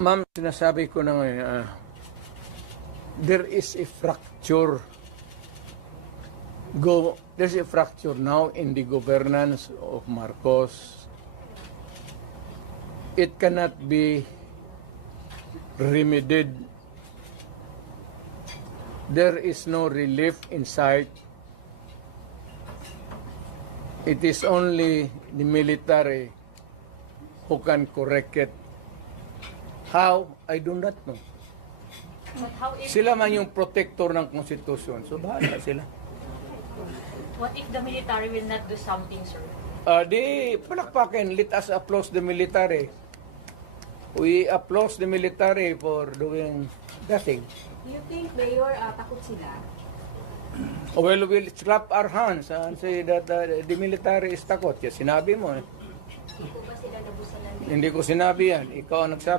Ma'am, sinasabi ko na ngayon, there is a fracture. There's a fracture now in the governance of Marcos. It cannot be remedied. There is no relief in sight. It is only the military who can correct it. How? I do not know. But how if, Sila man yung protector ng konstitusyon. So, bahala sila. what if the military will not do something, sir? Di palakpakin, let us applaud the military. We applaud the military for doing nothing. Do you think, Mayor, takot sila? Well, we'll slap our hands and say that the military is takot. Yes, sinabi mo eh. Hindi po ba sila nabusalan? Hindi ko sinabi yan. Ikaw ang nagsabi.